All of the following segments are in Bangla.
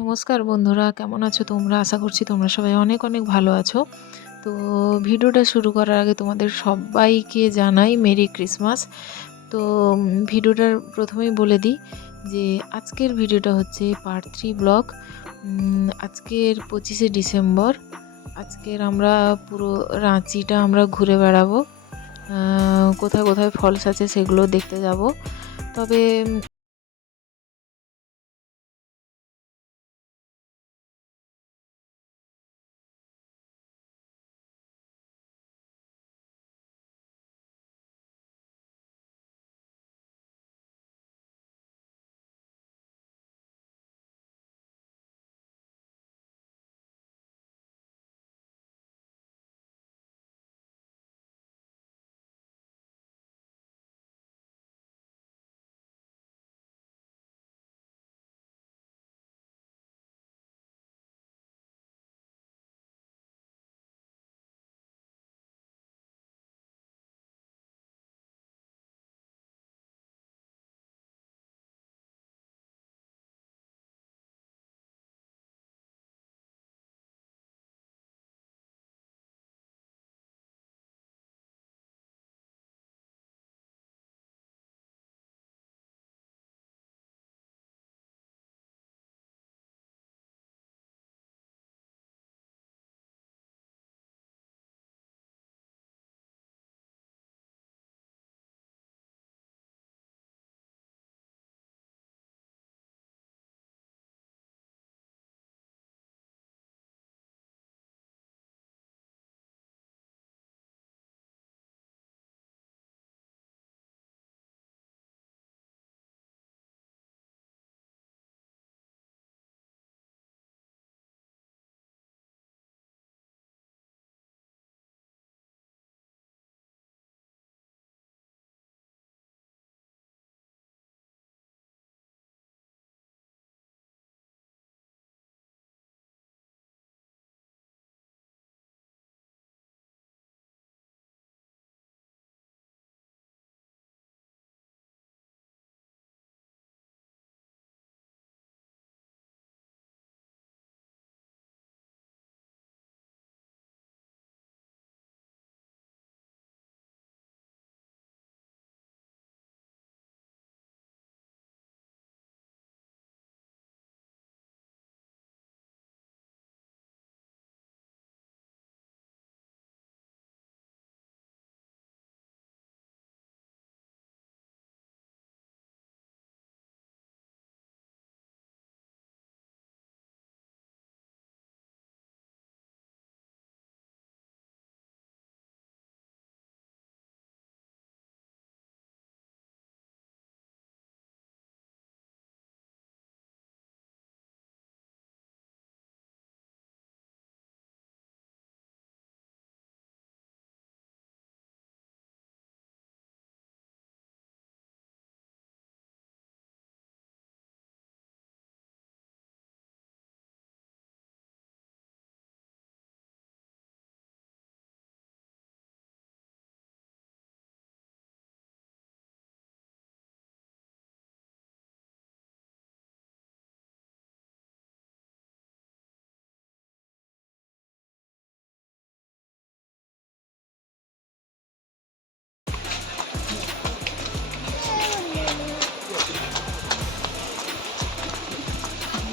নমস্কার বন্ধুরা, কেমন আছো তোমরা? আশা করছি তোমরা সবাই অনেক অনেক ভালো আছো। তো ভিডিওটা শুরু করার আগে তোমাদের সবাইকে জানাই মেরি ক্রিসমাস। তো ভিডিওটার প্রথমেই বলে দিই যে আজকের ভিডিওটা হচ্ছে পার্ট থ্রি ব্লগ। আজকের পঁচিশে ডিসেম্বর, আজকের আমরা পুরো রাঁচিটা আমরা ঘুরে বেড়াবো। কোথায় কোথায় ফলস আছে সেগুলো দেখতে যাব। তবে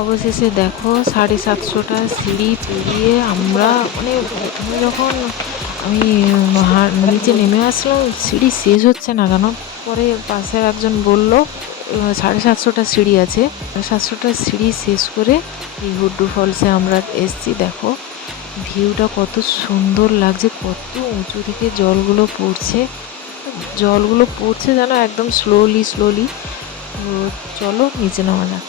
অবশেষে দেখো সাড়ে সাতশোটা সিঁড়ি পেরিয়ে আমরা মানে আমি যখন আমি নিচে নেমে আসলাম, সিঁড়ি শেষ হচ্ছে না কেন? পরে পাশের একজন বলল সাড়ে সাতশোটা সিঁড়ি আছে। সাতশোটা সিঁড়ি শেষ করে এই হুড্ডু ফলসে আমরা এসছি, দেখো। ভিউটা কত সুন্দর লাগছে, কত উঁচু থেকে জলগুলো পড়ছে। জলগুলো পড়ছে যেন একদম স্লোলি স্লোলি চলো, নিচে নামা যাক।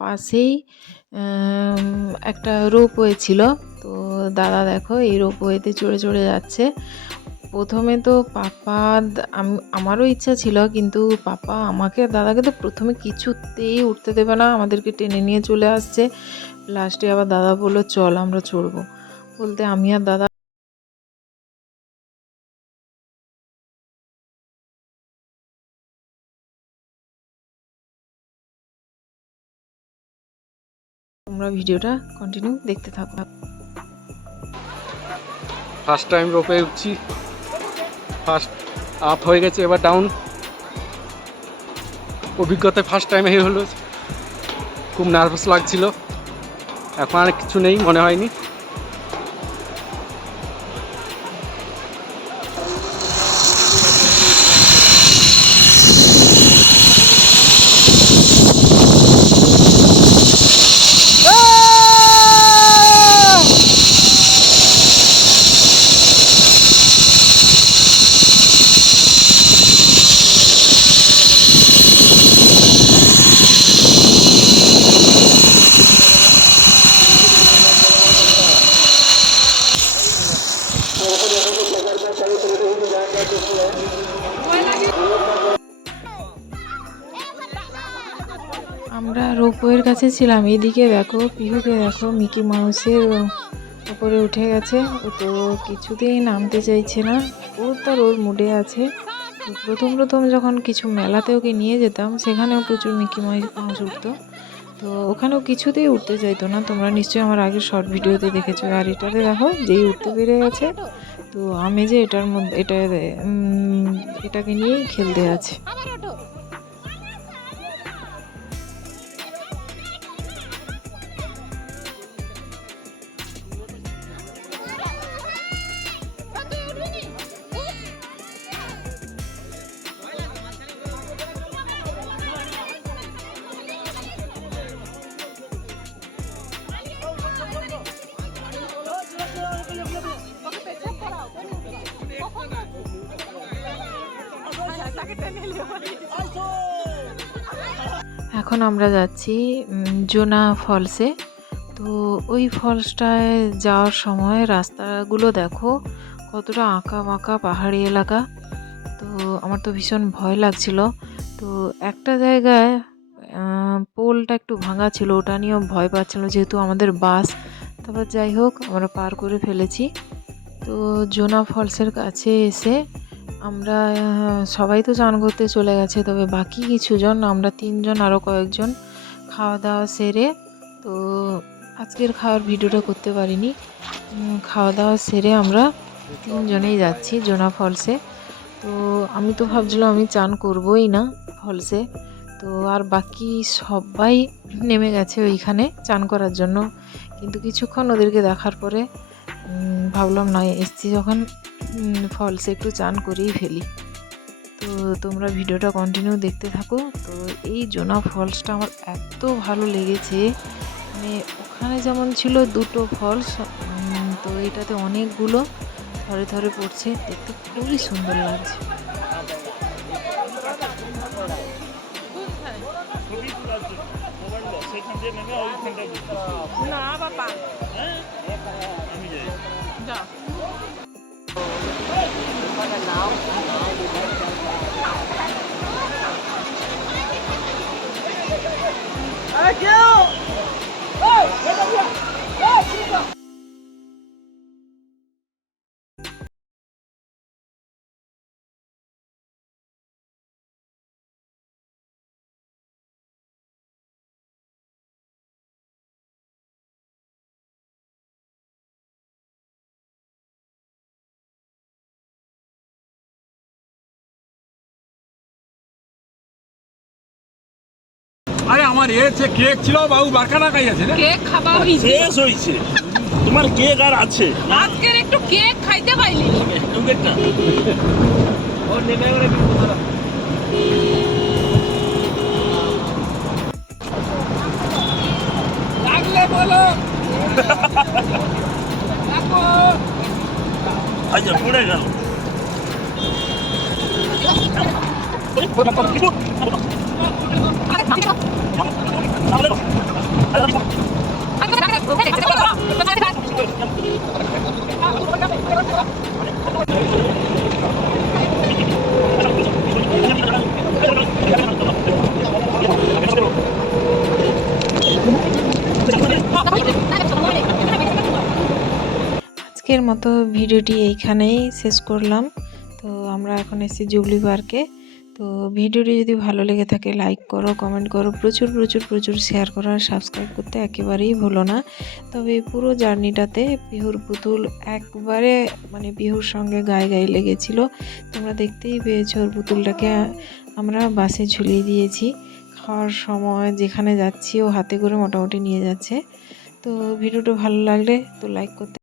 পাশেই একটা রোপওয়ে ছিল। তো দাদা দেখো এই রোপওয়েতে চড়ে চড়ে যাচ্ছে। প্রথমে তো পাপা আমারও ইচ্ছা ছিল, কিন্তু পাপা আমাকে, দাদাকে তো প্রথমে কিছুতেই উঠতে দেবে না, আমাদেরকে টেনে নিয়ে চলে আসছে। লাস্টে আবার দাদা বলল, চল আমরা চড়বো। বলতে আমি আর দাদা তোমরা ভিডিওটা কন্টিনিউ দেখতে থাকো। ফার্স্ট টাইম রোপে উঠছি। ফার্স্ট আপ হয়ে গেছে, এবার ডাউন অভিজ্ঞতা ফার্স্ট টাইম এই হলো। খুব নার্ভাস লাগছিল। এখন আর কিছু নেই, মনে হয়নি। রোপওয়ের কাছে ছিলাম এদিকে দেখো পিহুকে দেখো, মিকি মাউসের উপরে উঠে গেছে। ও তো কিছুতেই নামতে চাইছে না। ও তার ওর মুডে আছে। প্রথম প্রথম যখন কিছু মেলাতে ওকে নিয়ে যেতাম, সেখানেও প্রচুর মিকি মাউস উঠতো। তো ওখানেও কিছুতেই উঠতে চাইতো না। তোমরা নিশ্চয়ই আমার আগের শর্ট ভিডিওতে দেখেছ। আর এটাতে দেখো, যেই উঠতে পেরে গেছে, তো আমি যে এটার মধ্যে এটা এটাকে নিয়েই খেলতে আছে। এখন আমরা যাচ্ছি জোনা ফলসে। তো ওই ফলসটায় যাওয়ার সময় রাস্তাগুলো দেখো, কতটা আঁকা বাঁকা পাহাড়ি এলাকা। তো আমার তো ভীষণ ভয় লাগছিল। তো একটা জায়গায় পোলটা একটু ভাঙা ছিল, ওটা নিয়েও ভয় পাচ্ছিল যেহেতু আমাদের বাস। তারপর যাই হোক, আমরা পার করে ফেলেছি। তো জোনা ফলসের কাছে এসে আমরা সবাই তো চান করতে চলে গেছে, তবে বাকি কিছুজন, আমরা তিনজন আরও কয়েকজন খাওয়া দাওয়া সেরে, তো আজকের খাওয়ার ভিডিওটা করতে পারিনি। খাওয়া দাওয়া সেরে আমরা তিনজনেই যাচ্ছি জোনা ফলসে তো আমি তো ভাবছিলাম আমি চান করবই না ফলসে তো আর বাকি সবাই নেমে গেছে ওইখানে চান করার জন্য। কিন্তু কিছুক্ষণ ওদেরকে দেখার পরে ভাবলাম না, এসছি যখন। ফলসে একটু চান করেই ফেলি। তো তোমরা ভিডিওটা কন্টিনিউ দেখতে থাকো। তো এই জোনা ফলসটা আমার এত ভালো লেগেছে। মানে ওখানে যেমন ছিল দুটো ফলস তো এটাতে অনেকগুলো থরে থরে পড়ছে। দেখতে খুবই সুন্দর লাগছে। না বাবা। যা আরে আমার এ যে কেক ছিল বাবু বারকানা খাই আছে কেক খাবা হইছে শেষ হয়েছে তোমার কেক আর আছে। আজকের একটু কেক খাইতে পাইলি কেকটা লাগলে বলো। আচ্ছা পড়ে গেল। আজকের মতো ভিডিওটি এইখানেই শেষ করলাম। তো আমরা এখন এসেছি জুবলি পার্কে। তো ভিডিওটি যদি ভালো লেগে থাকে লাইক করো কমেন্ট করো, প্রচুর প্রচুর প্রচুর শেয়ার করো আর সাবস্ক্রাইব করতে একেবারেই ভুলো না। তবে পুরো জার্নিটাতে পিহুর পুতুল একবারে মানে পিহুর সঙ্গে গায়ে গায়ে লেগেছিল। তোমরা দেখতেই পেয়েছ ওর পুতুলটাকে আমরা বাসে ঝুলিয়ে দিয়েছি। খাওয়ার সময় যেখানে যাচ্ছি ও হাতে করে মোটামুটি নিয়ে যাচ্ছে। তো ভিডিওটা ভালো লাগলে তো লাইক করতে